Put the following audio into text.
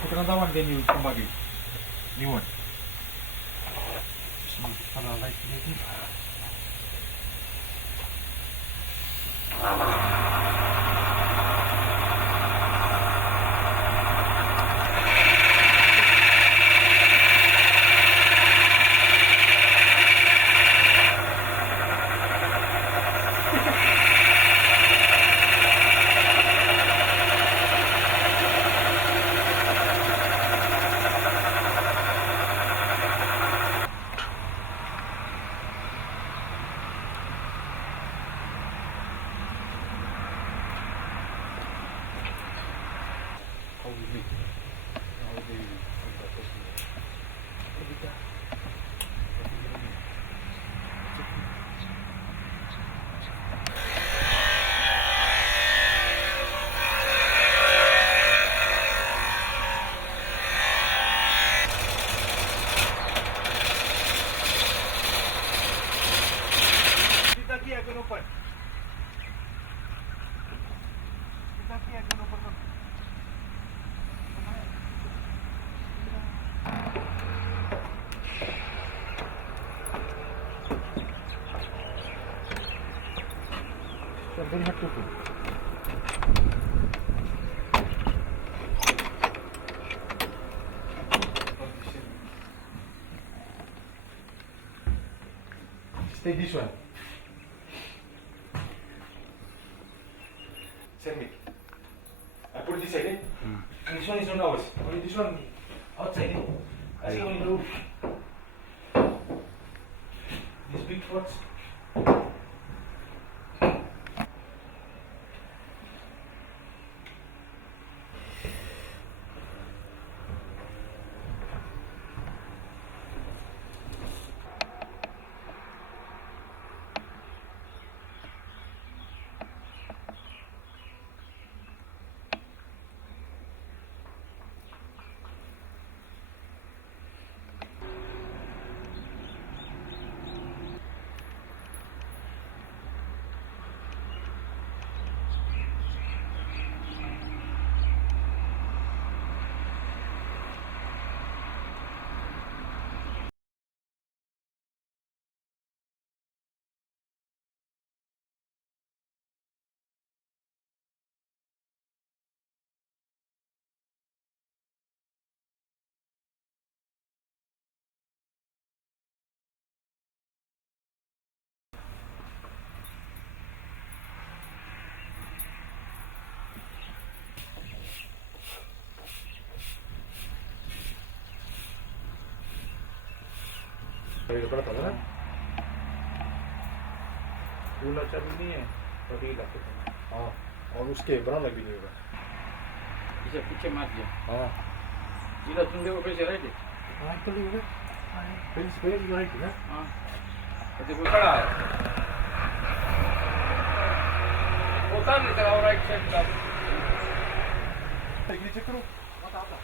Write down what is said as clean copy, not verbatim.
Putra zaman deniyor kembali. Niwan. Para light dito. Bring her to food. Take this one. Send me. I put this side in. And this one is not ours. Only this one outside in. I see only do these big pots. Berapa kan? Gula चालू नहीं है तो अभी लगते हैं हाँ और उसके ब्राउन लग भी नहीं होगा इसे पीछे मार दिया हाँ जिला तुम देखो कैसे राइट है हाँ तो नहीं होगा पेज राइट है हाँ तो देखो खड़ा है होता नहीं तेरा राइट साइड का नीचे करो मत आता